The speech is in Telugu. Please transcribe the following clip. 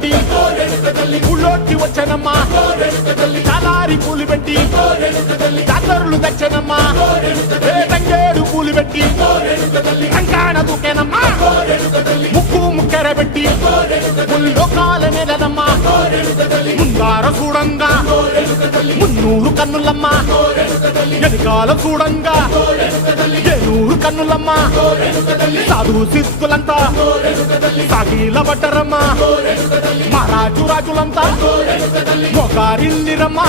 పెట్టి ఊళ్ళోకి వచ్చనమ్మా చాలారి పూలు పెట్టి జాతరులు తెచ్చనమ్మా తంగేడు పూలు పెట్టి కంకాణ దూకేనమ్మా ముక్కు ముక్కెర పెట్టి ముల్లోకాల నెలనమ్మా ముందార చూడంగా మున్నూరు కన్నులమ్మా వెనకాల చూడంగా ఏనూరు కన్నులమ్మా సాధువు సిద్ధులంతా సాగిల బట్టరమ్మా మహారాజు రాజులంతా మొగారిల్లిరమ్మా